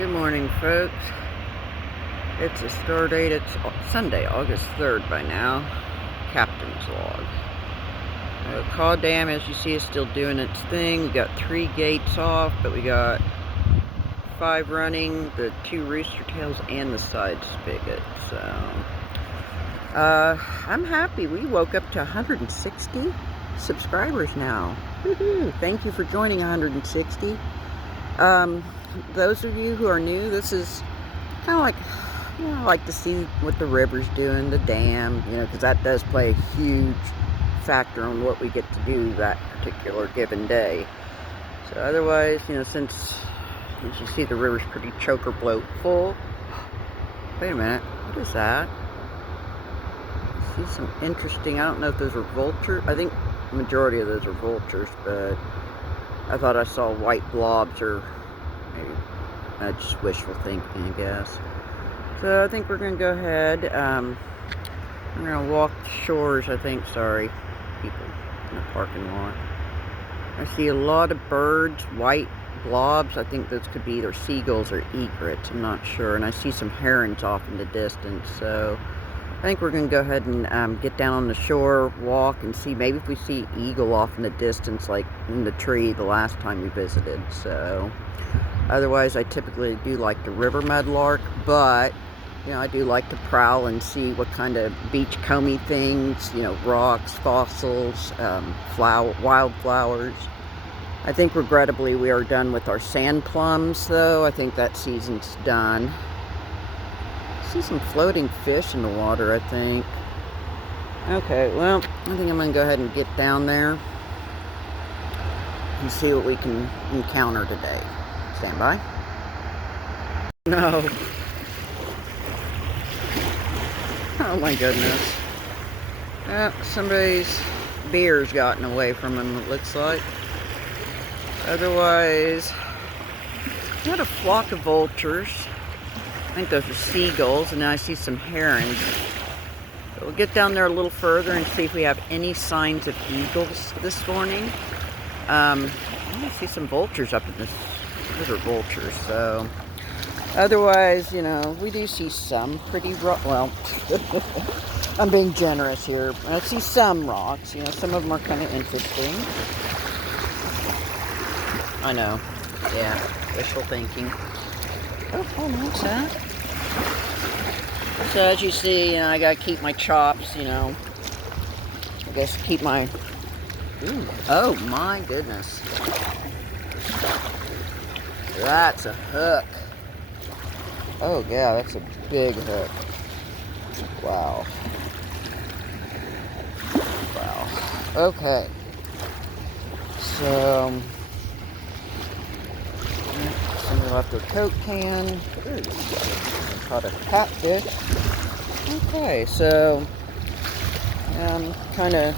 Good morning, folks. It's a Stardate. It's Sunday, August 3rd by now. Captain's log. Caw Dam, as you see, is still doing its thing. We got 3 gates off, but we got 5 running, the 2 rooster tails and the side spigot. So, I'm happy. We woke up to 160 subscribers now. Woohoo! Thank you for joining 160. Those of you who are new, this is kind of like, I like to see what the river's doing, the dam, because that does play a huge factor on what we get to do that particular given day. So otherwise, since, as you see, the river's pretty choker bloat full. Wait a minute, what is that? I see some interesting, I don't know if those are vultures. I think the majority of those are vultures, but I thought I saw white blobs, or maybe just wishful thinking, I guess. So I think we're going to go ahead. We're going to walk the shores, I think. Sorry, people in the parking lot. I see a lot of birds, white blobs. I think those could be either seagulls or egrets. I'm not sure. And I see some herons off in the distance. So I think we're going to go ahead and get down on the shore, walk, and see maybe if we see eagle off in the distance, like in the tree the last time we visited. So otherwise, I typically do like the river mudlark, but I do like to prowl and see what kind of beachcomby things, rocks, fossils, wildflowers. I think regrettably we are done with our sand plums, though. I think that season's done. I see some floating fish in the water, I think. Okay, well, I think I'm going to go ahead and get down there and see what we can encounter today. Stand by. No. Oh my goodness. Somebody's beer's gotten away from him, it looks like. Otherwise, we had a flock of vultures. I think those are seagulls, and now I see some herons. So we'll get down there a little further and see if we have any signs of eagles this morning. I see some vultures up in this. Those are vultures, so otherwise, we do see some pretty well, I'm being generous here. I see some rocks, some of them are kind of interesting. I know, yeah, wishful thinking. Oh, what's that? So as you see, I gotta keep my chops, I guess keep my, ooh, oh my goodness. That's a hook. Oh yeah, that's a big hook. Wow. Wow. Okay. So, somebody left their Coke can. Caught a catfish. Okay, so, kind of,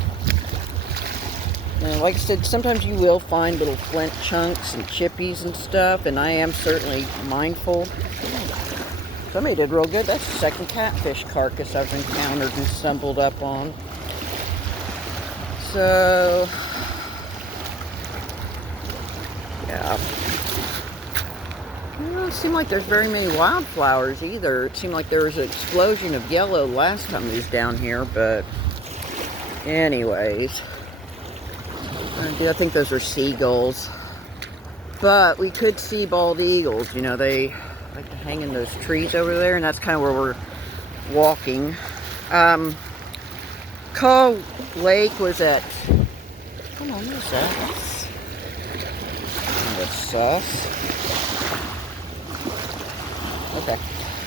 like I said, sometimes you will find little flint chunks and chippies and stuff, and I am certainly mindful. Somebody did real good. That's the second catfish carcass I've encountered and stumbled up on. So, yeah. It doesn't seem like there's very many wildflowers either. It seemed like there was an explosion of yellow last time we was down here, but anyways. I think those are seagulls. But we could see bald eagles. They like to hang in those trees over there, and that's kind of where we're walking. Caw Lake was at, come on, what is that? That's sus. Okay.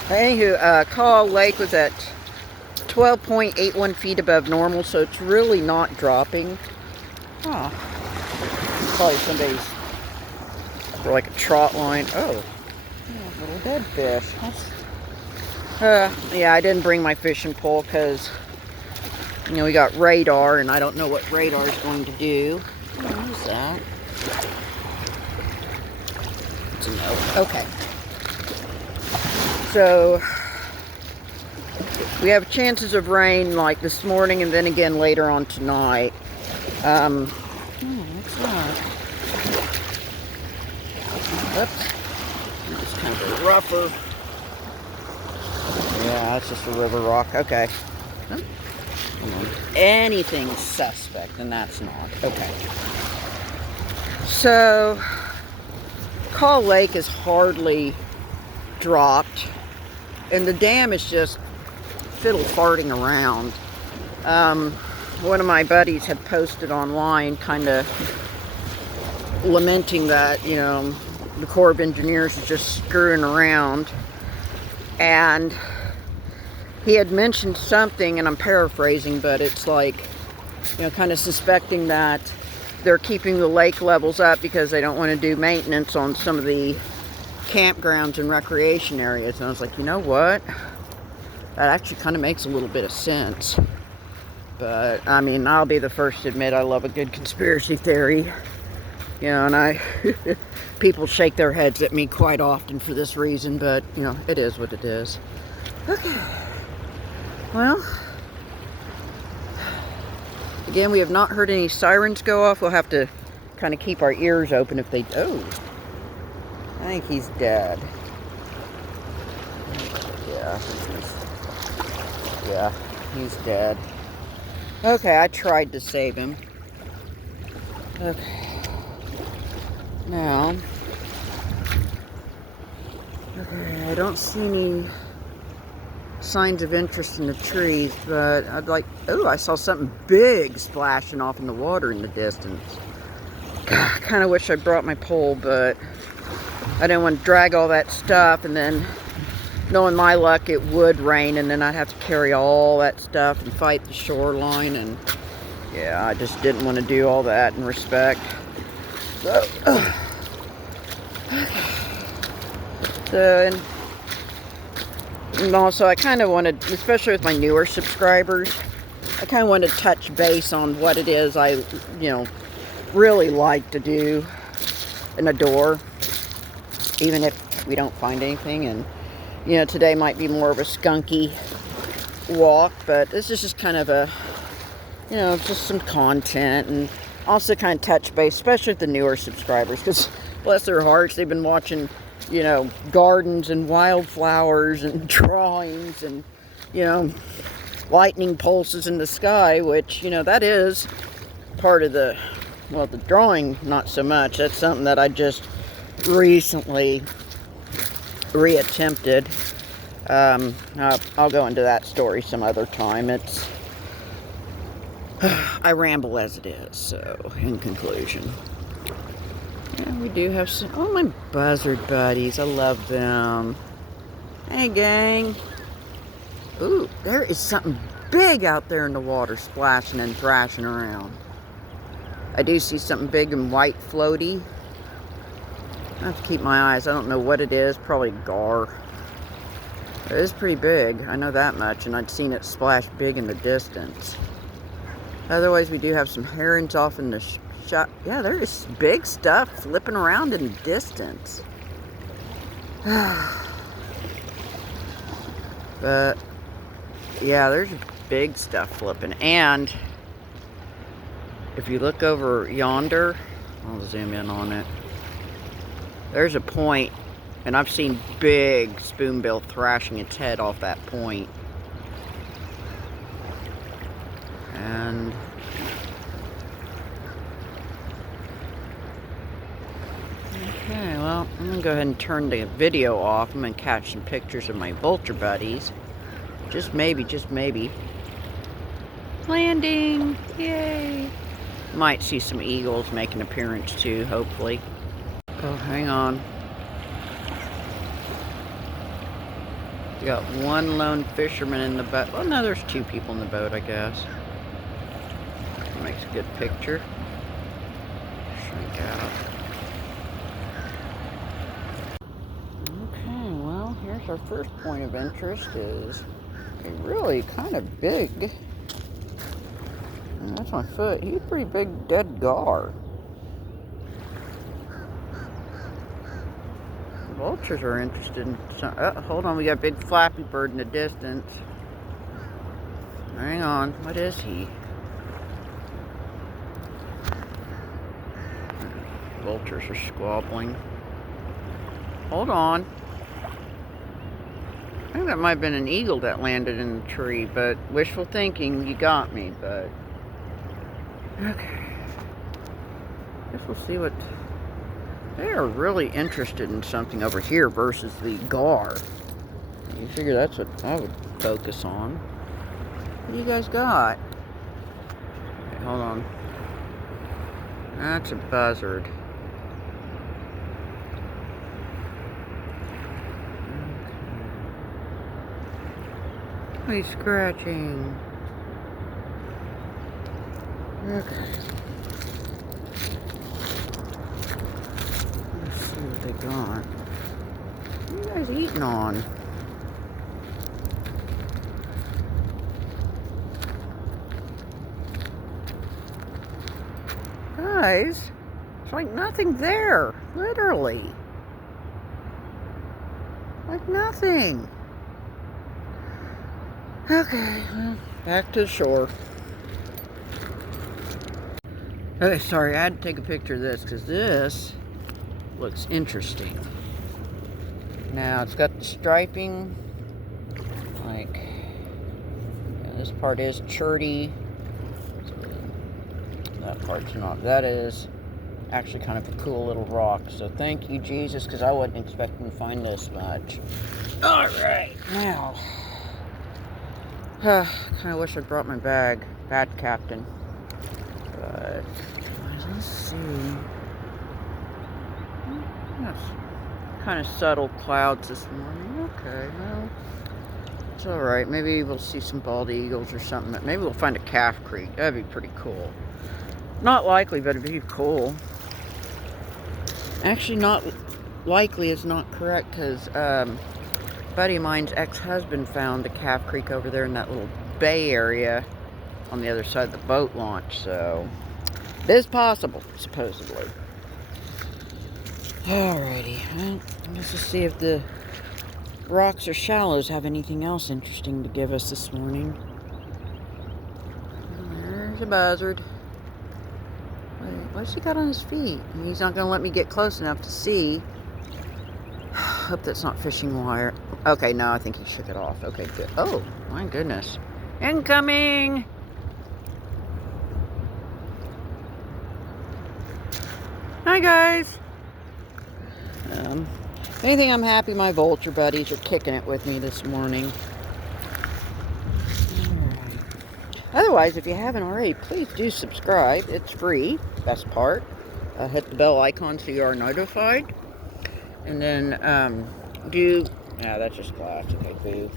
Anywho, Caw Lake was at 12.81 feet above normal, so it's really not dropping. Oh, probably somebody's, or like a trot line. Oh, little dead fish. Yeah, I didn't bring my fishing pole because, we got radar, and I don't know what radar is going to do. What is that? It's a no. Okay. So, we have chances of rain like this morning and then again later on tonight. What's that? Oops. It's kind of a rougher. Yeah, that's just a river rock. Okay. Oh, come on. Anything's suspect, and that's not. Okay. So, Call Lake is hardly dropped, and the dam is just fiddle farting around. One of my buddies had posted online kind of lamenting that, you know, the Corps of Engineers is just screwing around, and he had mentioned something, and I'm paraphrasing, but it's like, you know, kind of suspecting that they're keeping the lake levels up because they don't want to do maintenance on some of the campgrounds and recreation areas. And I was like, you know what? That actually kind of makes a little bit of sense. But, I mean, I'll be the first to admit I love a good conspiracy theory. You know, and people shake their heads at me quite often for this reason, but, you know, it is what it is. Okay. Well, again, we have not heard any sirens go off. We'll have to kind of keep our ears open if they... Oh, I think he's dead. Yeah, he's dead. Okay, I tried to save him. Okay. Now, okay, I don't see any signs of interest in the trees, but I'd like... Oh, I saw something big splashing off in the water in the distance. I kind of wish I brought my pole, but I didn't want to drag all that stuff, and then, knowing my luck, it would rain, and then I'd have to carry all that stuff and fight the shoreline, and yeah, I just didn't want to do all that in respect. So, and also I kind of wanted, especially with my newer subscribers, I kind of want to touch base on what it is I, you know, really like to do and adore, even if we don't find anything. And, you know, today might be more of a skunky walk, but this is just kind of a, you know, just some content, and also kind of touch base, especially with the newer subscribers, because bless their hearts, they've been watching, you know, gardens and wildflowers and drawings and, you know, lightning pulses in the sky, which, you know, that is part of the, well, the drawing, not so much. That's something that I just recently reattempted. I'll go into that story some other time. It's, I ramble as it is, so in conclusion. Yeah, we do have some, oh, my buzzard buddies, I love them. Hey, gang. Ooh, there is something big out there in the water splashing and thrashing around. I do see something big and white floaty. I have to keep my eyes. I don't know what it is. Probably gar. It is pretty big. I know that much. And I'd seen it splash big in the distance. Otherwise, we do have some herons off in the shot. Yeah, there is big stuff flipping around in the distance. But, yeah, there's big stuff flipping. And if you look over yonder, I'll zoom in on it. There's a point, and I've seen big spoonbill thrashing its head off that point. And okay, well, I'm gonna go ahead and turn the video off. I'm gonna catch some pictures of my vulture buddies. Just maybe. Landing! Yay! Might see some eagles make an appearance too, hopefully. Oh, hang on. We got one lone fisherman in the boat. Well, no, there's two people in the boat, I guess. That makes a good picture. Shrink out. Okay, well, here's our first point of interest, is a really kind of big, that's my foot, he's a pretty big dead gar. Vultures are interested in some, hold on, we got a big flappy bird in the distance. Hang on, what is he? Vultures are squabbling. hold on. I think that might have been an eagle that landed in the tree, but wishful thinking, you got me, but... Okay. Guess we'll see what... They are really interested in something over here versus the gar. You figure that's what I would focus on. What do you guys got? Okay, hold on. That's a buzzard. Okay. He's scratching. Okay. Let's see what they got. What are you guys eating on? Guys, it's like nothing there. Literally. Like nothing. Okay, well, back to the shore. Okay, sorry, I had to take a picture of this because this looks interesting. Now, it's got the striping, like, yeah, this part is churty. That part's not. That is actually kind of a cool little rock. So thank you, Jesus, because I wasn't expecting to find this much. Alright, now. Kind of wish I'd brought my bag. Bad captain. But, let's see. Yes. Kind of subtle clouds this morning. Okay, well, it's alright. Maybe we'll see some bald eagles or something. Maybe we'll find a calf creek. That'd be pretty cool. Not likely, but it'd be cool. Actually, not likely is not correct, because a buddy of mine's ex-husband found a calf creek over there in that little bay area on the other side of the boat launch, so it is possible, supposedly. Alrighty, well, let's just see if the rocks or shallows have anything else interesting to give us this morning. There's a buzzard. What's he got on his feet? He's not going to let me get close enough to see. Hope that's not fishing wire. Okay, no, I think he shook it off. Okay, good. Oh, my goodness. Incoming! Hi, guys. If anything, I'm happy my vulture buddies are kicking it with me this morning. Otherwise, if you haven't already, please do subscribe. It's free. Best part. Hit the bell icon so you are notified. And then that's just glass. Okay, boo.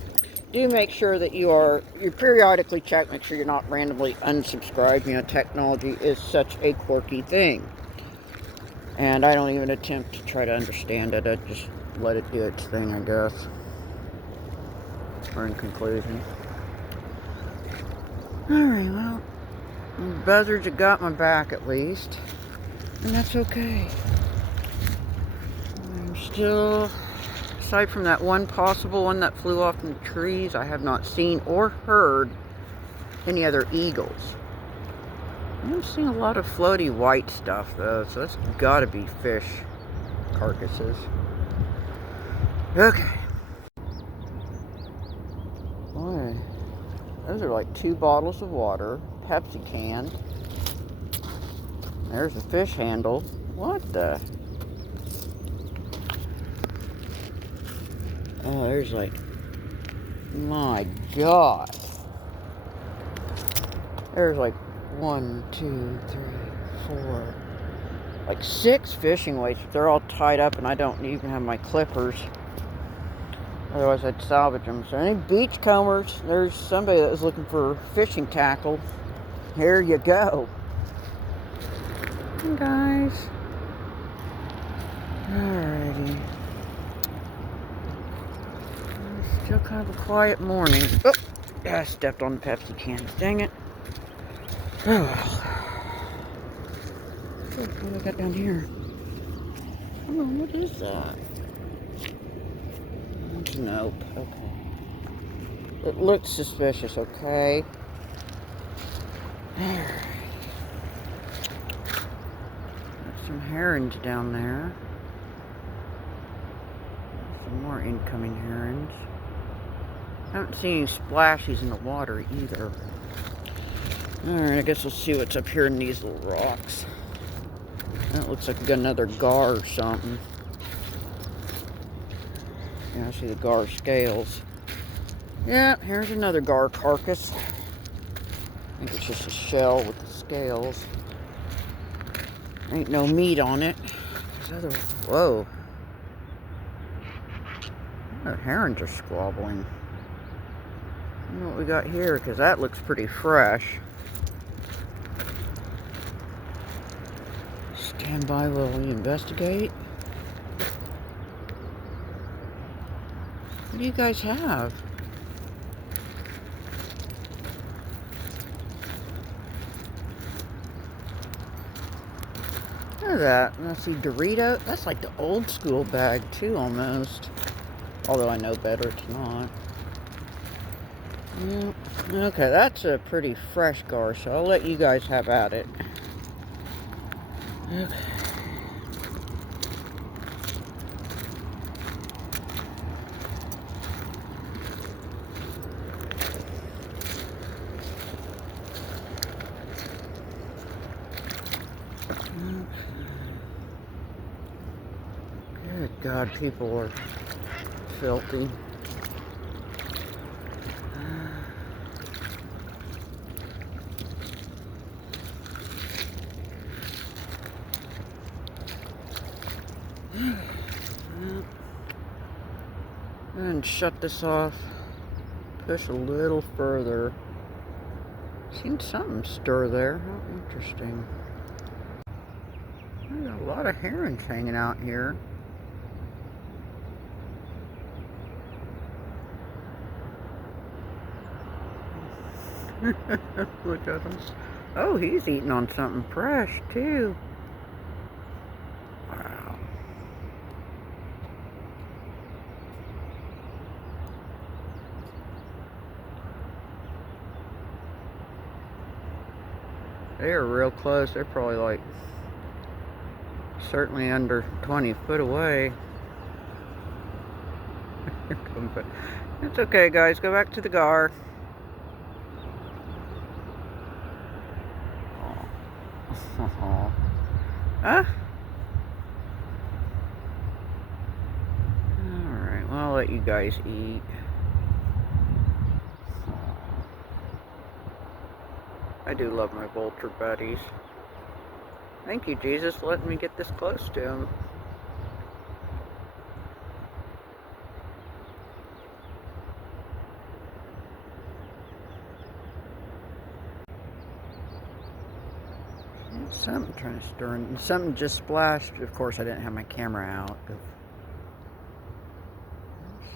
Do make sure that you periodically check, make sure you're not randomly unsubscribed. You know, technology is such a quirky thing. And I don't even attempt to try to understand it. I just let it do its thing, I guess. Or in conclusion. Alright, well, the buzzards have got my back at least. And that's okay. I'm still, aside from that one possible one that flew off in the trees, I have not seen or heard any other eagles. I'm seeing a lot of floaty white stuff though, so that's gotta be fish carcasses. Okay. Boy, those are like 2 bottles of water, Pepsi can. There's a fish handle. What the? Oh, there's like, my God. There's like 1, 2, 3, 4, like 6 fishing weights. They're all tied up and I don't even have my clippers. Otherwise I'd salvage them. So any beachcombers, there's somebody that was looking for fishing tackle. Here you go. Hey guys. Alrighty. Still kind of a quiet morning. Oh, I stepped on the Pepsi can. Dang it. Oh well. What do I got down here? Oh, what is that? Nope. Okay. It looks suspicious, okay? Alright. Got some herons down there. Some more incoming herons. I haven't seen any splashies in the water either. Alright, I guess we'll see what's up here in these little rocks. That looks like we got another gar or something. Yeah, I see the gar scales. Yeah, here's another gar carcass. I think it's just a shell with the scales. Ain't no meat on it. Whoa. The herons are squabbling. I don't know what we got here, because that looks pretty fresh. Stand by while we investigate. What do you guys have? Look at that. Let's see, Dorito. That's like the old school bag too, almost. Although I know better, it's not. Okay, that's a pretty fresh gar, so I'll let you guys have at it. Okay. Good God, people are filthy. And shut this off. Push a little further. Seen something stir there. How interesting. There's a lot of herons hanging out here. Look at him. Oh, he's eating on something fresh too. Wow. They are real close. They're probably like certainly under 20 foot away. It's okay, guys. Go back to the gar. Huh? Alright, well, I'll let you guys eat. I do love my vulture buddies. Thank you, Jesus, for letting me get this close to him. Something trying to stir in. Something just splashed. Of course, I didn't have my camera out.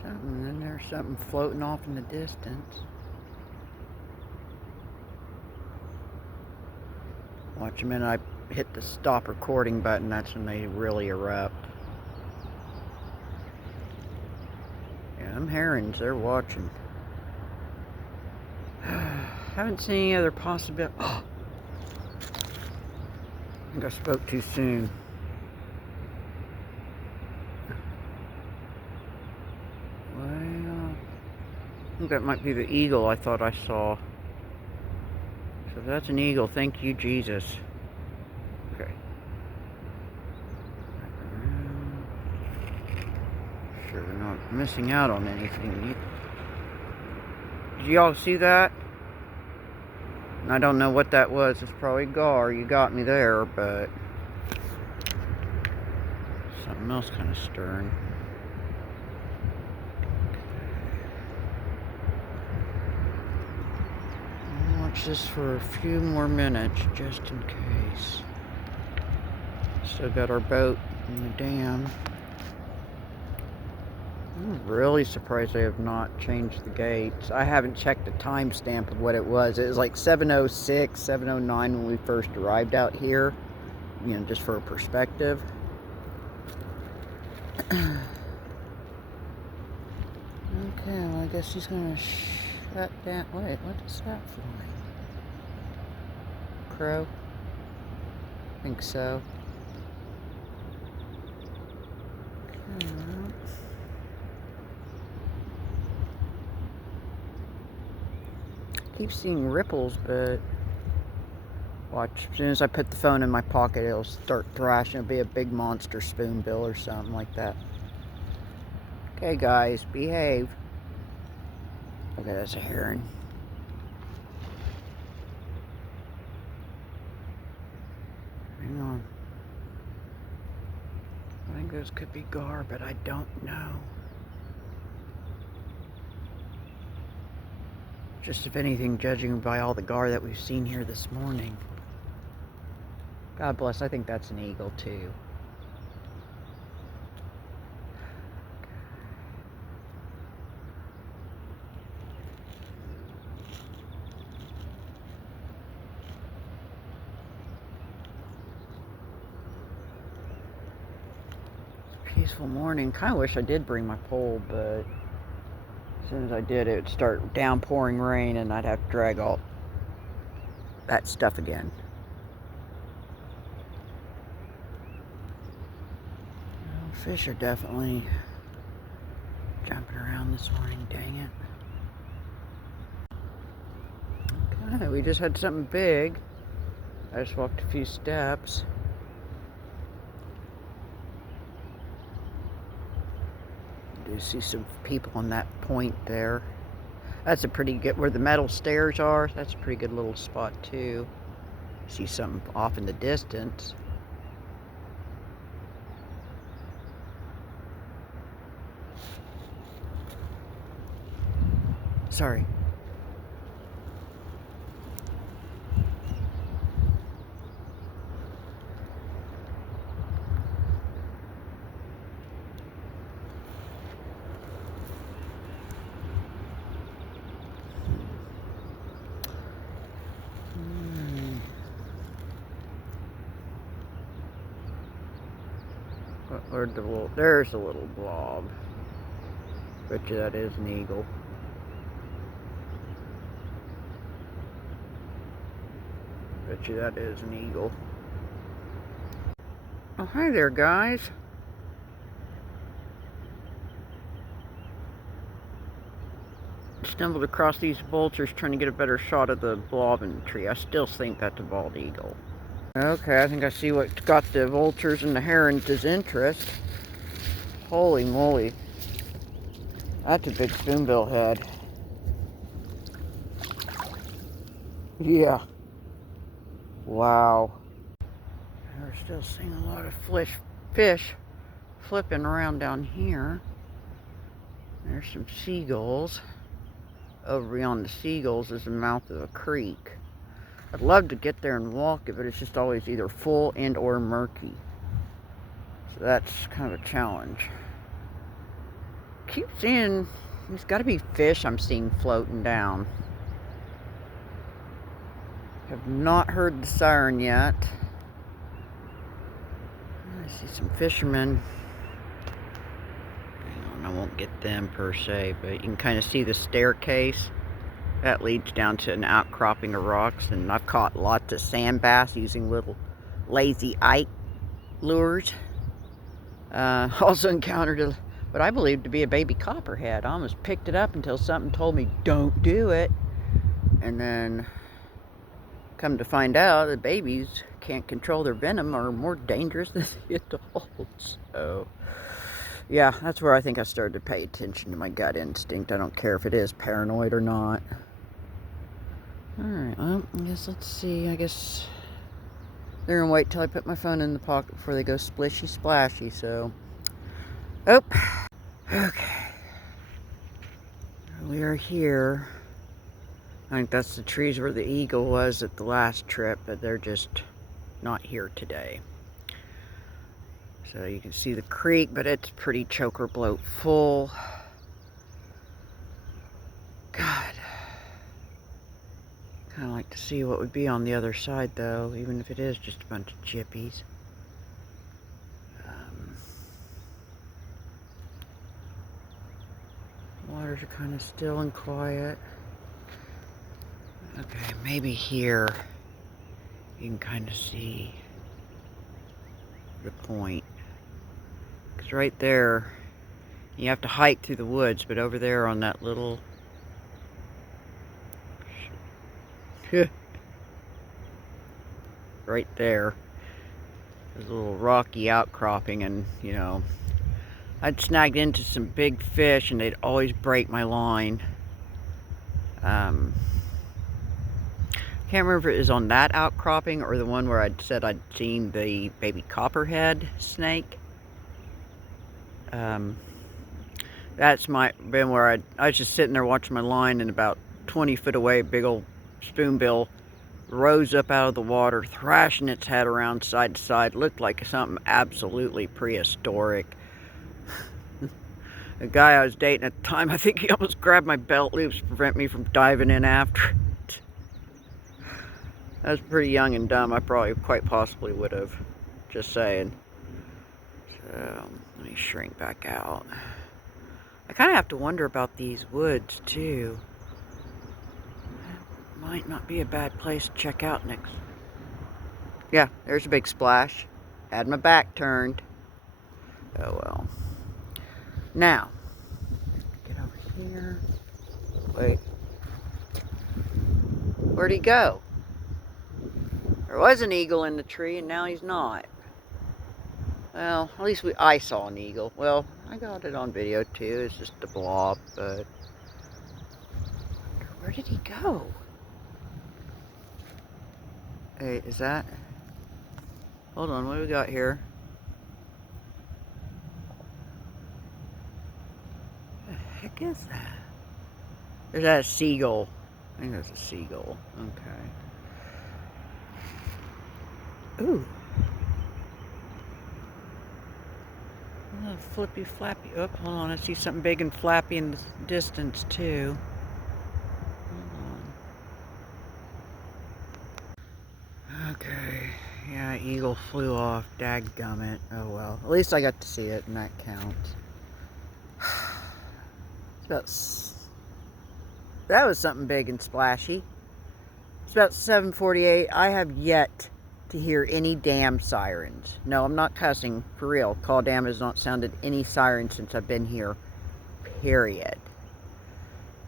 Something in there, something floating off in the distance. Watch a minute, I hit the stop recording button, that's when they really erupt. Yeah, them herons, they're watching. Haven't seen any other possibility. I think I spoke too soon. Well, I think that might be the eagle I thought I saw. So that's an eagle. Thank you, Jesus. Okay. Sure we're not missing out on anything. Did y'all see that? I don't know what that was. It's probably gar. You got me there, but something else kind of stirring. I'll watch this for a few more minutes, just in case. Still got our boat in the dam. I'm really surprised they have not changed the gates. I haven't checked the timestamp of what it was. It was like 7:06, 7:09 when we first arrived out here. You know, just for a perspective. Okay, well, I guess he's gonna shut down. Wait, what is that flying? Crow? I think so. Keep seeing ripples, but watch, as soon as I put the phone in my pocket, it'll start thrashing. It'll be a big monster spoonbill or something like that. Okay, guys, behave. Okay, that's a heron. Hang on. I think those could be gar, but I don't know. Just if anything, judging by all the gar that we've seen here this morning. God bless, I think that's an eagle too. Peaceful morning. Kind of wish I did bring my pole, but as soon as I did, it would start downpouring rain and I'd have to drag all that stuff again. Well, fish are definitely jumping around this morning, dang it. Okay, we just had something big. I just walked a few steps. I do see some people on that point there. That's a pretty good, where the metal stairs are, that's a pretty good little spot too. See something off in the distance. Sorry. Where'd the little, there's a little blob. Bet you that is an eagle. Bet you that is an eagle. Oh, hi there, guys. Stumbled across these vultures trying to get a better shot of the blob in the tree. I still think that's a bald eagle. Okay, I think I see what got the vultures and the herons' interest. Holy moly. That's a big spoonbill head. Yeah. Wow. We're still seeing a lot of fish flipping around down here. There's some seagulls. Over beyond the seagulls is the mouth of a creek. I'd love to get there and walk it, but it's just always either full and or murky. So that's kind of a challenge. Keep seeing, there's got to be fish I'm seeing floating down. Have not heard the siren yet. I see some fishermen. I won't get them per se, but you can kind of see the staircase that leads down to an outcropping of rocks, and I've caught lots of sand bass using little lazy Ike lures. Also encountered what I believe to be a baby copperhead. I almost picked it up until something told me don't do it, and then come to find out that babies can't control their venom, are more dangerous than the adults. So yeah, that's where I think I started to pay attention to my gut instinct. I don't care if it is paranoid or not. Alright, well, I guess let's see. I guess they're gonna wait till I put my phone in the pocket before they go splishy splashy, so. Oh. Okay. We are here. I think that's the trees where the eagle was at the last trip, but they're just not here today. So you can see the creek, but it's pretty choker bloat full. God. Kind of like to see what would be on the other side, though, even if it is just a bunch of chippies. Waters are kind of still and quiet. Okay, maybe here you can kind of see the point. Because right there, you have to hike through the woods, but over there on that little Right there. There's a little rocky outcropping, and, you know, I'd snagged into some big fish, and they'd always break my line. Can't remember if it was on that outcropping or the one where I'd said I'd seen the baby copperhead snake. That's been where I was just sitting there watching my line, and about 20 foot away, big old spoonbill rose up out of the water, thrashing its head around side to side. Looked like something absolutely prehistoric. The guy I was dating at the time, I think he almost grabbed my belt loops to prevent me from diving in after it. I was pretty young and dumb. I probably quite possibly would have. Just saying. So, let me shrink back out. I kind of have to wonder about these woods, too. Might not be a bad place to check out next. Yeah, there's a big splash. Had my back turned. Oh well. Now, get over here. Wait. Where'd he go? There was an eagle in the tree, and now he's not. Well, at least I saw an eagle. Well, I got it on video too. It's just a blob, but where did he go? Hey, is that? Hold on, what do we got here? What the heck is that? Is that a seagull? I think that's a seagull. Okay. Ooh. A little flippy flappy. Oh, hold on. I see something big and flappy in the distance too. Hold on. Okay. Yeah, eagle flew off. Dadgummit. Oh well. At least I got to see it, and that counts. That was something big and splashy. It's about 7:48. I have yet to hear any damn sirens. No, I'm not cussing. For real. Call Dam has not sounded any sirens since I've been here. Period.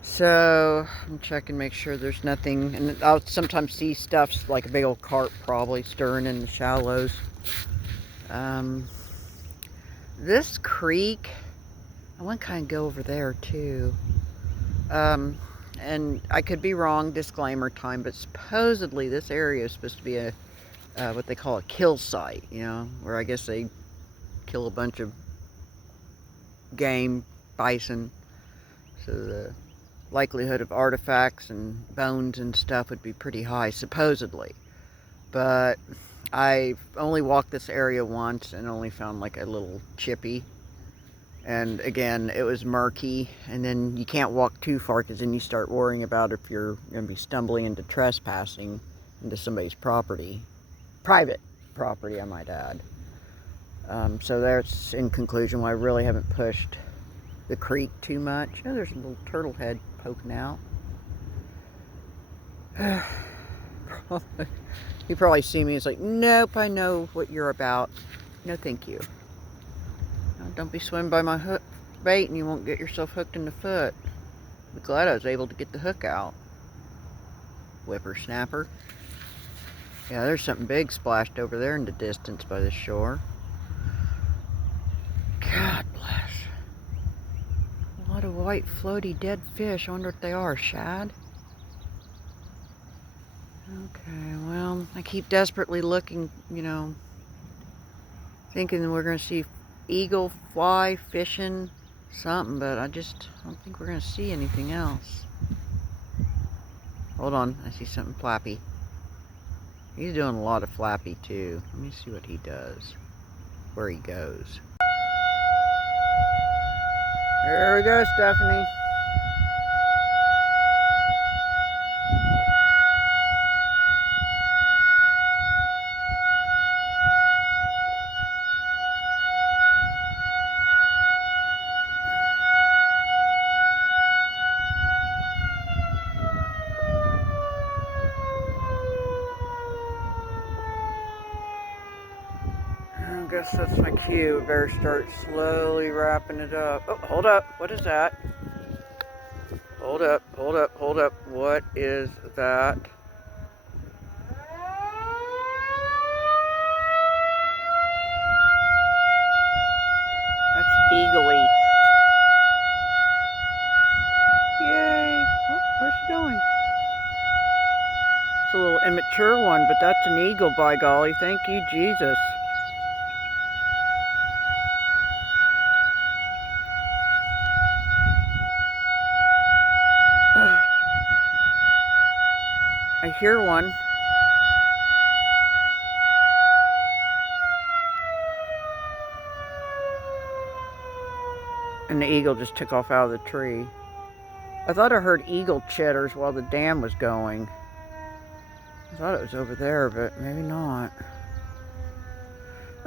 So, I'm checking, make sure there's nothing. And I'll sometimes see stuff like a big old carp probably stirring in the shallows. This creek, I want to kind of go over there too. And I could be wrong, disclaimer time, but supposedly this area is supposed to be a what they call a kill site, you know, where I guess they kill a bunch of game, bison, so the likelihood of artifacts and bones and stuff would be pretty high, supposedly. But I've only walked this area once and only found like a little chippy. And again, it was murky, and then you can't walk too far because then you start worrying about if you're going to be stumbling into trespassing into somebody's property. Private property, I might add. So that's in conclusion why I really haven't pushed the creek too much. Oh, there's a little turtle head poking out. You probably see me, it's like, nope, I know what you're about. No, thank you. No, don't be swimming by my hook bait and you won't get yourself hooked in the foot. I'm glad I was able to get the hook out. Whippersnapper. Yeah, there's something big splashed over there in the distance by the shore. God bless. A lot of white floaty dead fish. I wonder what they are. Shad? Okay, well, I keep desperately looking, you know, thinking we're going to see eagle, fly, fishing, something, but I don't think we're going to see anything else. Hold on, I see something flappy. He's doing a lot of flappy too. Let me see what he does, where he goes. There we go, Stephanie. I guess that's my cue. We better start slowly wrapping it up. Oh, hold up. What is that? Hold up, hold up, hold up. What is that? eagle-y. Yay! Oh, where's she going? It's a little immature one, but that's an eagle, by golly. Thank you, Jesus. I hear one. And the eagle just took off out of the tree. I thought I heard eagle chitters while the dam was going. I thought it was over there, but maybe not.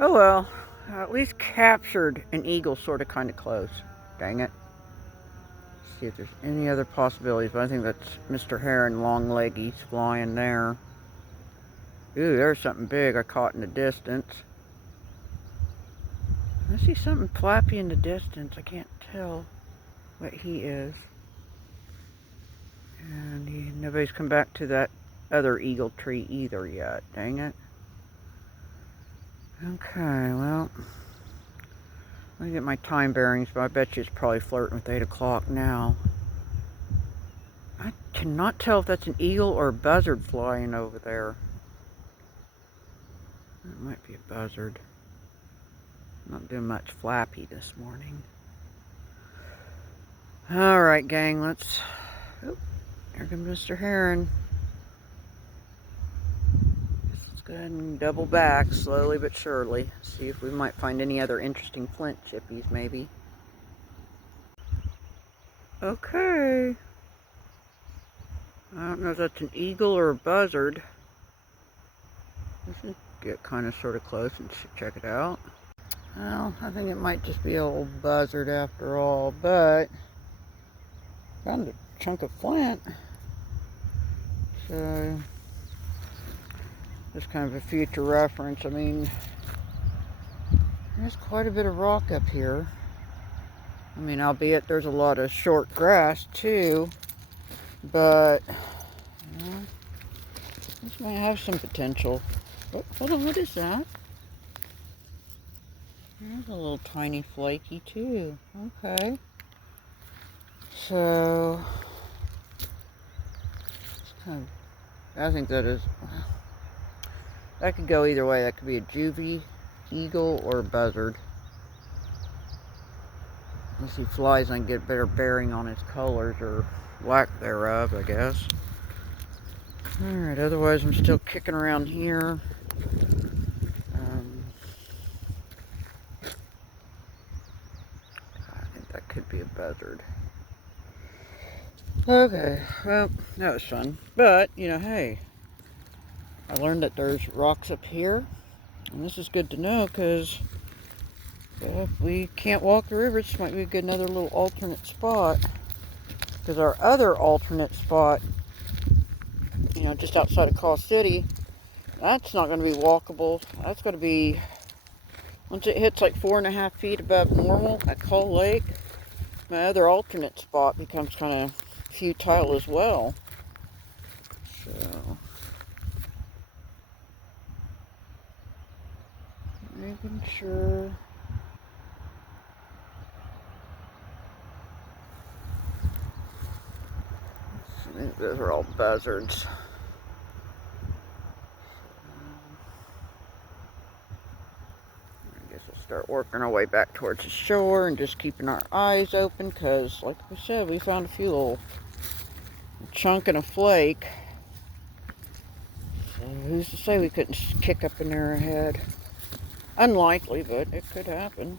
Oh well, I at least captured an eagle sort of kind of close. Dang it. Let's see if there's any other possibilities, but I think that's Mr. Heron long-leggies flying there. Ooh, there's something big I caught in the distance. I see something flappy in the distance. I can't tell what he is. And nobody's come back to that other eagle tree either yet. Dang it. Okay, well, let me get my time bearings, but I bet you it's probably flirting with 8 o'clock now. I cannot tell if that's an eagle or a buzzard flying over there. It might be a buzzard. Not doing much flappy this morning. Alright, gang, let's... Oh, here comes Mr. Heron. Let's go ahead and double back slowly but surely. See if we might find any other interesting flint chippies, maybe. Okay. I don't know if that's an eagle or a buzzard. Let's just get kind of sort of close and check it out. Well, I think it might just be an old buzzard after all, but found a chunk of flint. So, just kind of a future reference. I mean, there's quite a bit of rock up here. I mean, albeit there's a lot of short grass too, but you know, this might have some potential. Oh, hold on, what is that? There's a little tiny flaky too. Okay. So, I think that is, that could go either way. That could be a juvie, eagle, or a buzzard. Unless he flies and get better bearing on his colors, or lack thereof, I guess. Alright, otherwise I'm still kicking around here. I think that could be a buzzard. Okay, well, that was fun. But, you know, hey, I learned that there's rocks up here. And this is good to know, because if we can't walk the river, this might be a good another little alternate spot. Because our other alternate spot, you know, just outside of Call City, that's not going to be walkable. That's going to be, once it hits like 4.5 feet above normal at Call Lake, my other alternate spot becomes kind of futile as well. So, making sure. I think those are all buzzards. I guess we'll start working our way back towards the shore and just keeping our eyes open, because like we said, we found a few little chunk and a flake. So who's to say we couldn't kick up in there ahead? Unlikely, but it could happen.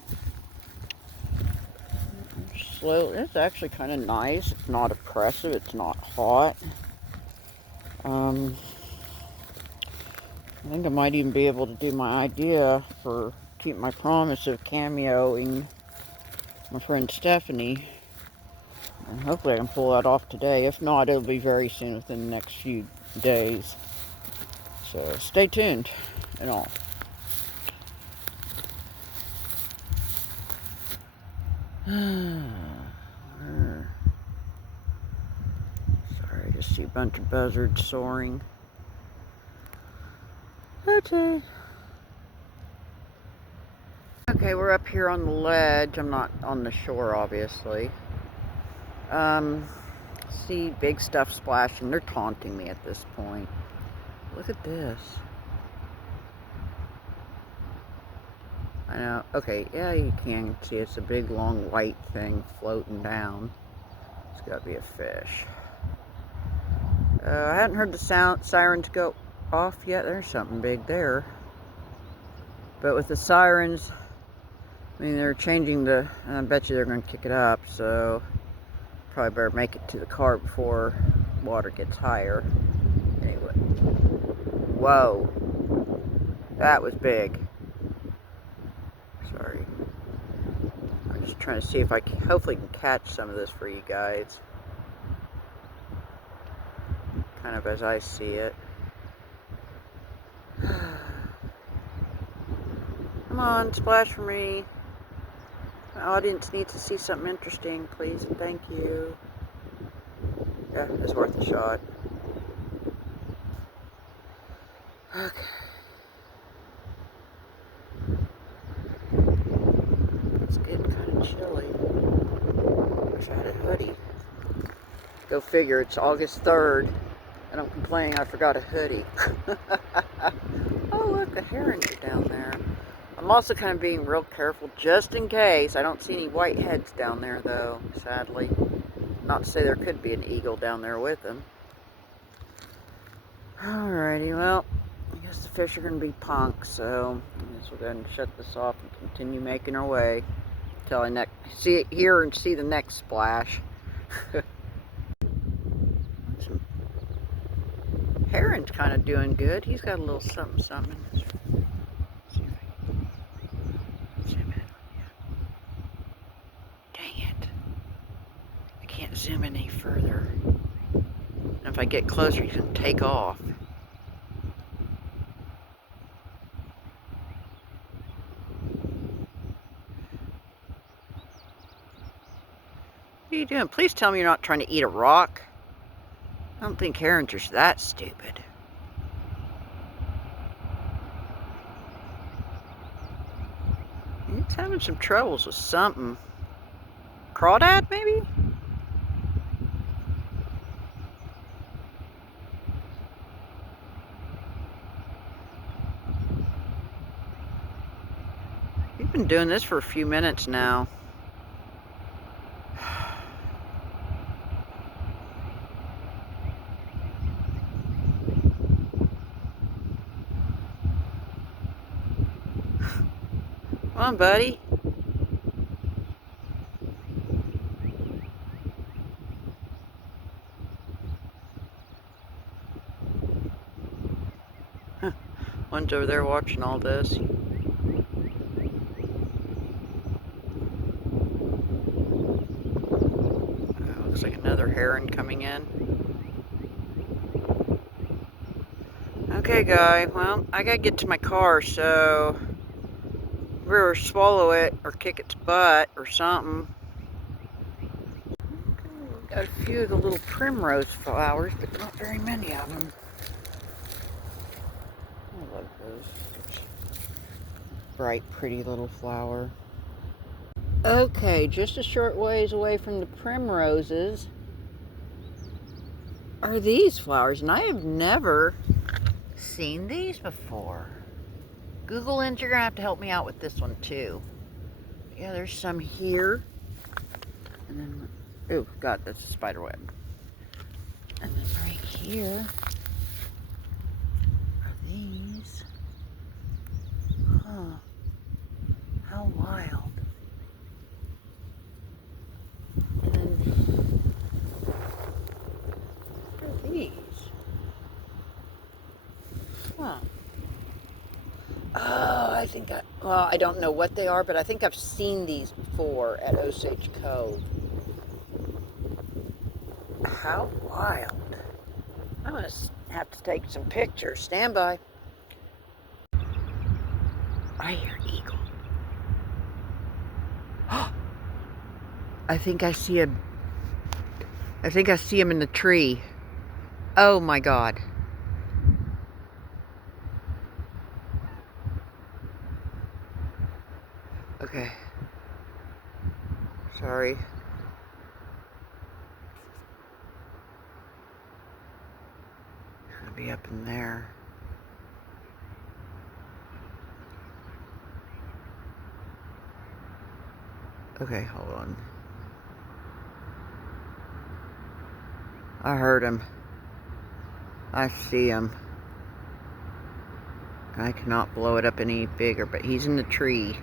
Slow. It's actually kind of nice. It's not oppressive. It's not hot. I think I might even be able to do my idea for keep my promise of cameoing my friend Stephanie. And hopefully I can pull that off today. If not, it'll be very soon, within the next few days. So stay tuned and all. Sorry, I just see a bunch of buzzards soaring. Okay. Okay, we're up here on the ledge. I'm not on the shore, obviously. See big stuff splashing. They're taunting me at this point. Look at this. I know. Okay, yeah, you can see it's a big, long, white thing floating down. It's got to be a fish. I hadn't heard the sirens go off yet. There's something big there. But with the sirens, I mean, they're changing the... I bet you they're going to kick it up, so... Probably better make it to the car before water gets higher. Anyway. Whoa. That was big. Sorry. I'm just trying to see if I can, hopefully can catch some of this for you guys. Kind of as I see it. Come on, splash for me. My audience needs to see something interesting, please and thank you. Yeah, it's worth a shot. Okay. It's getting kind of chilly. Wish I had a hoodie. Go figure, it's August 3rd, and I'm complaining I forgot a hoodie. Oh look, the herons are down there. I'm also kind of being real careful just in case. I don't see any white heads down there though, sadly. Not to say there could be an eagle down there with them. Alrighty, well, I guess the fish are going to be punks, so I guess we'll go ahead and shut this off and continue making our way until I see it here and see the next splash. Some heron's kind of doing good. He's got a little something something. See if I can zoom in. Dang it. I can't zoom in any further. And if I get closer, he's going to take off. What are you doing? Please tell me you're not trying to eat a rock. I don't think herons are that stupid. He's having some troubles with something. Crawdad, maybe? We've been doing this for a few minutes now. Come on, buddy. Huh. One's over there watching all this. Looks like another heron coming in. Okay, guy. Well, I gotta get to my car, so we'll swallow it or kick its butt or something. Got a few of the little primrose flowers, but not very many of them. I love those. Bright, pretty little flower. Okay, just a short ways away from the primroses are these flowers, and I have never seen these before. Google Lens, you're gonna have to help me out with this one too. Yeah, there's some here. And then, oh God, that's a spider web. And then right here are these. Huh, how wild. And then, what are these? Huh. Oh, well, I don't know what they are, but I think I've seen these before at Osage Cove. How wild. I'm going to have to take some pictures. Stand by. I hear eagle. I think I see him in the tree. Oh my God. sorry. It's gonna be up in there. Okay, hold on. I heard him. I see him. I cannot blow it up any bigger, but he's in the tree.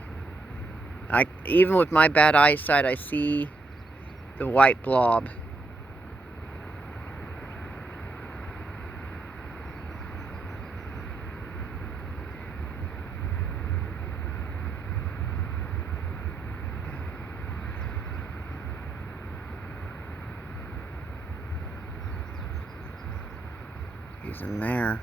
Even with my bad eyesight, I see the white blob. He's in there.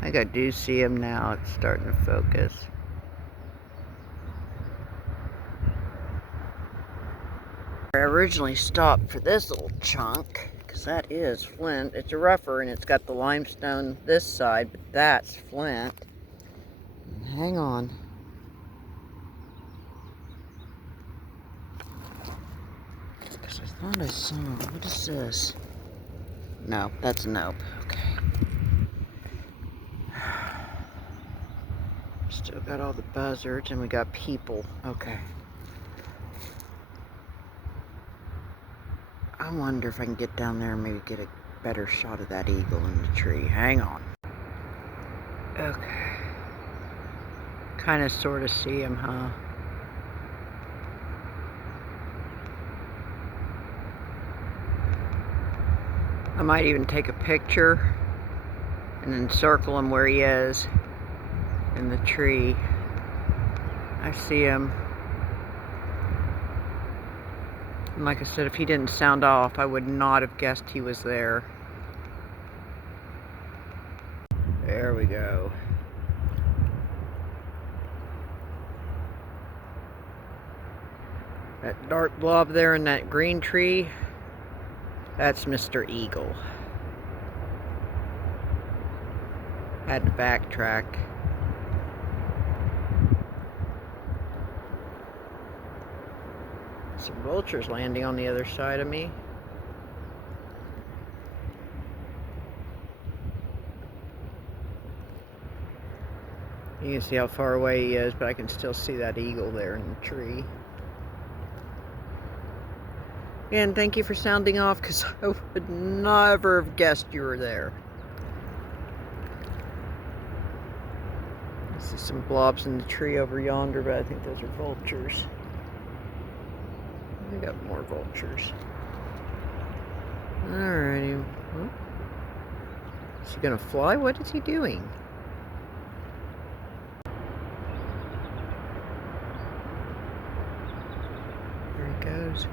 I think I do see him now. It's starting to focus. I originally stopped for this little chunk because that is flint. It's a rougher and it's got the limestone this side, but that's flint. Hang on. Because I thought I saw, what is this? No, that's a nope. Okay. Still got all the buzzards and we got people. Okay. I wonder if I can get down there and maybe get a better shot of that eagle in the tree. Hang on. Okay. Kind of sort of see him, huh? I might even take a picture and then circle him where he is in the tree. I see him. And like I said, if he didn't sound off, I would not have guessed he was there. There we go. That dark blob there in that green tree, that's Mr. Eagle. Had to backtrack. Some vultures landing on the other side of me. You can see how far away he is, but I can still see that eagle there in the tree. And thank you for sounding off, because I would never have guessed you were there. I see some blobs in the tree over yonder, but I think those are vultures. We got more vultures. Alrighty. Oh. Is he gonna fly? What is he doing? There he goes.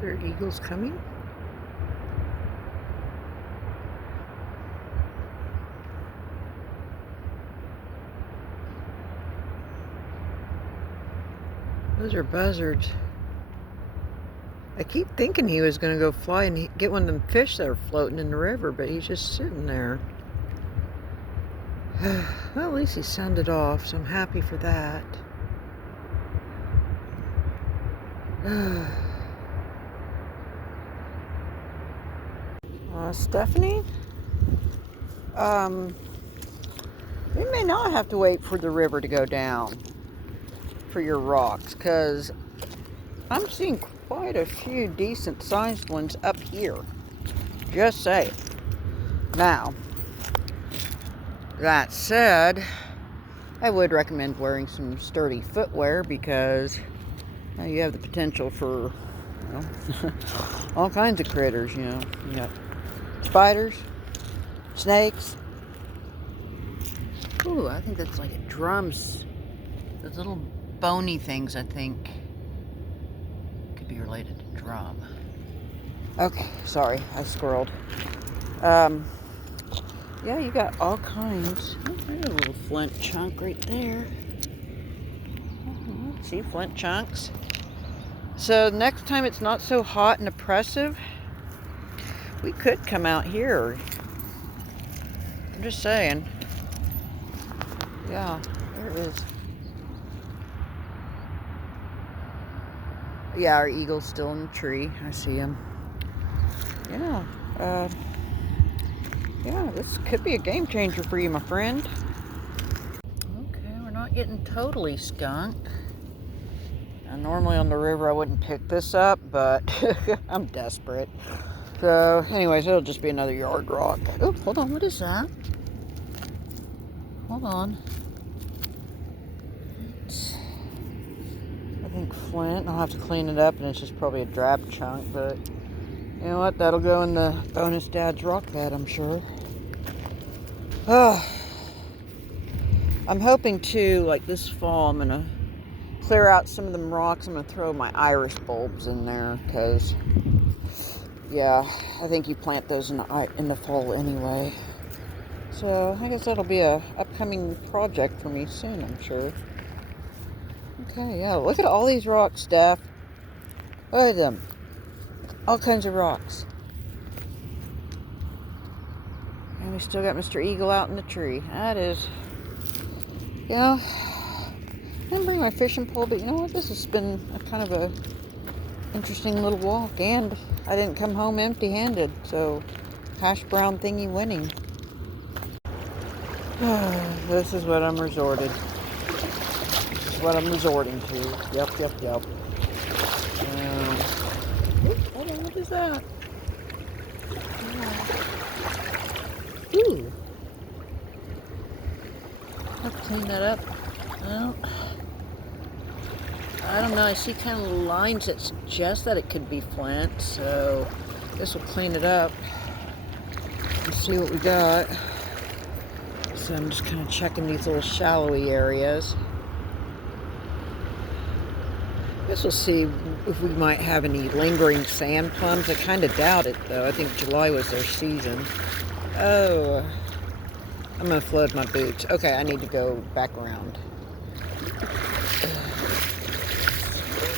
There are eagles coming. Those are buzzards. I keep thinking he was going to go fly and get one of them fish that are floating in the river, but he's just sitting there. Well, at least he sounded off, so I'm happy for that. Stephanie? We may not have to wait for the river to go down for your rocks, because I'm seeing quite a few decent sized ones up here. Just saying. Now, that said, I would recommend wearing some sturdy footwear, because you have the potential for, you know, all kinds of critters, you know. You got spiders, snakes. Ooh, I think that's like a drums. Those little bony things, I think, could be related to drum. Okay, sorry, I squirreled. Yeah, you got all kinds. Oh, there's a little flint chunk right there. See flint chunks? So next time it's not so hot and oppressive, we could come out here. I'm just saying. Yeah, there it is. Yeah, our eagle's still in the tree. I see him. Yeah. Yeah, this could be a game changer for you, my friend. Okay, we're not getting totally skunked. Now, normally on the river I wouldn't pick this up, but I'm desperate. So, anyways, it'll just be another yard rock. Oh, hold on, what is that? Hold on. I think flint. I'll have to clean it up, and it's just probably a drab chunk, but you know what? That'll go in the bonus dad's rock bed, I'm sure. Oh, I'm hoping to, like this fall, I'm gonna clear out some of them rocks. I'm gonna throw my iris bulbs in there, because yeah, I think you plant those in the fall anyway. So I guess that'll be a upcoming project for me soon, I'm sure. Okay, yeah, look at all these rocks, Steph. Look at them. All kinds of rocks. And we still got Mr. Eagle out in the tree. That is, you know, I didn't bring my fishing pole, but you know what? This has been a kind of a interesting little walk, and I didn't come home empty-handed, so hash brown thingy winning. This is what I'm resorting to. Yep. Hold on, what is that? Ooh. Let's clean that up. Well, I don't know. I see kind of lines that suggest that it could be flint, so this will clean it up. Let's see what we got. So I'm just kind of checking these little shallowy areas. Guess we'll see if we might have any lingering sand plums. I kind of doubt it, though. I think July was their season. Oh, I'm going to flood my boots. Okay, I need to go back around.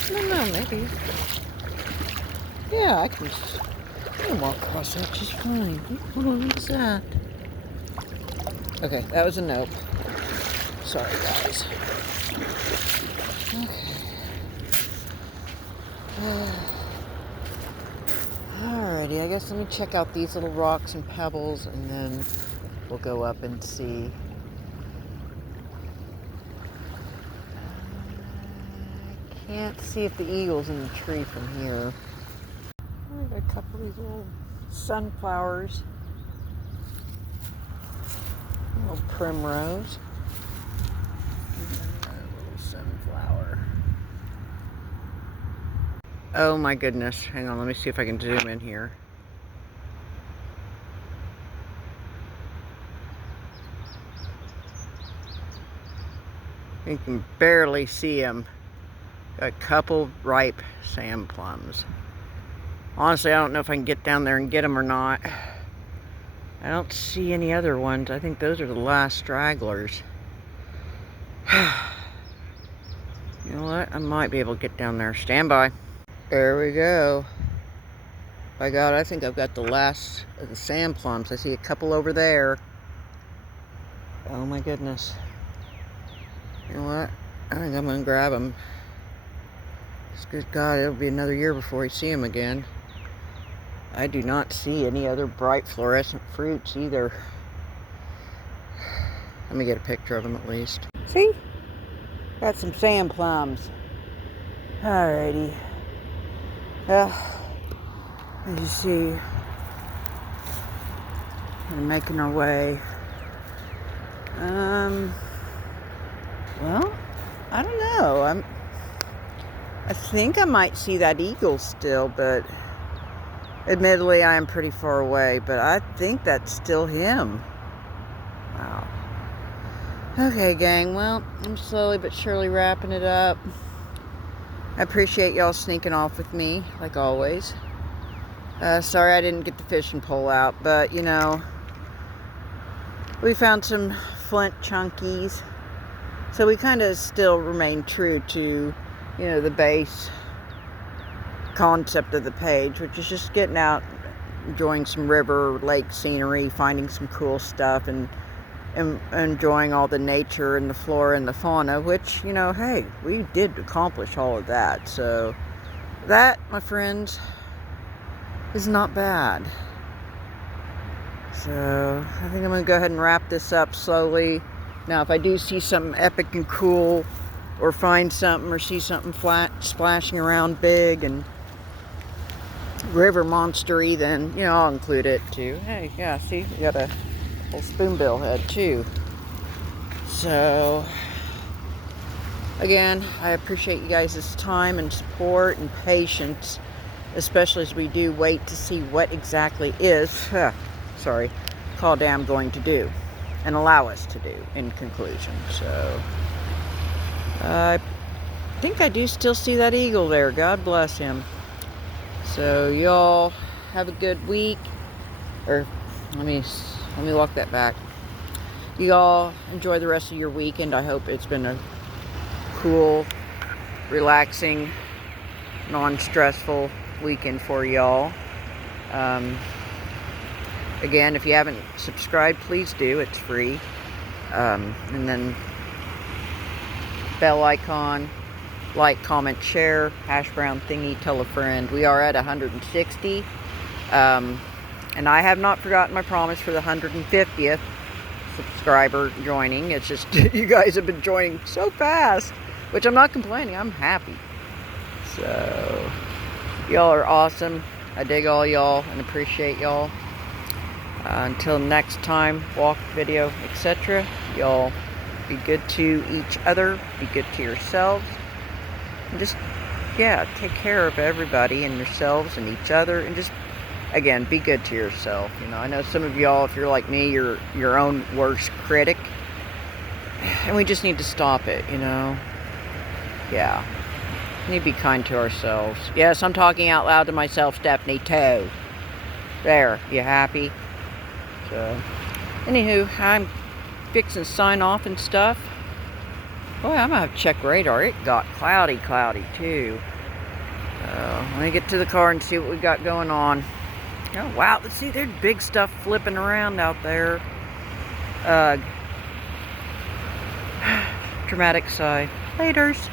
I don't know, maybe. Yeah, I can walk across that just fine. Hold on, what's that? Okay, that was a nope. Sorry, guys. Okay. Alrighty, I guess let me check out these little rocks and pebbles, and then we'll go up and see. I can't see if the eagle's in the tree from here. I got a couple of these little sunflowers. Little primrose. Little sunflower. Oh my goodness. Hang on, let me see if I can zoom in here. You can barely see them. Got a couple ripe sand plums. Honestly, I don't know if I can get down there and get them or not. I don't see any other ones. I think those are the last stragglers. You know what? I might be able to get down there. Stand by. There we go. By God, I think I've got the last of the sand plums. I see a couple over there. Oh my goodness. You know what? I think I'm going to grab them. Good God, it'll be another year before we see them again. I do not see any other bright fluorescent fruits either. Let me get a picture of them at least. See? Got some sand plums. Alrighty. As you see, we're making our way. Well, I don't know. I think I might see that eagle still, but admittedly I am pretty far away, but I think that's still him. Wow. Okay, gang, well, I'm slowly but surely wrapping it up. I appreciate y'all sneaking off with me, like always. Sorry I didn't get the fishing pole out, but, you know, we found some flint chunkies. So we kind of still remain true to, you know, the base concept of the page, which is just getting out, enjoying some river, lake scenery, finding some cool stuff, and enjoying all the nature and the flora and the fauna, which, you know, hey, we did accomplish all of that. So that, my friends, is not bad. So I think I'm going to go ahead and wrap this up slowly. Now, if I do see something epic and cool, or find something, or see something flat splashing around big and river monstery, then, you know, I'll include it too. Hey, yeah, see, we got a little spoonbill head too. So again, I appreciate you guys' time and support and patience, especially as we do wait to see what exactly is Call Dam going to do and allow us to do in conclusion. So I think I do still see that eagle there. God bless him. So y'all have a good week. Or let me walk that back. Y'all enjoy the rest of your weekend. I hope it's been a cool, relaxing, non-stressful weekend for y'all. Again, if you haven't subscribed, please do. It's free. And then bell icon, like, comment, share, hash brown thingy, tell a friend. We are at 160. And I have not forgotten my promise for the 150th subscriber joining. It's just you guys have been joining so fast, which I'm not complaining. I'm happy. So y'all are awesome. I dig all y'all and appreciate y'all. Until next time, walk, video, etc. Y'all be good to each other. Be good to yourselves. And just, yeah, take care of everybody and yourselves and each other. And just, again, be good to yourself. You know, I know some of y'all, if you're like me, you're your own worst critic. And we just need to stop it, you know. Yeah. We need to be kind to ourselves. Yes, I'm talking out loud to myself, Stephanie, too. There, you happy? So, anywho, I'm fixing to sign off and stuff. Boy, I'm gonna have to check radar. It got cloudy too. Let me get to the car and see what we got going on. Oh wow, let's see, there's big stuff flipping around out there. Dramatic sigh. Laters.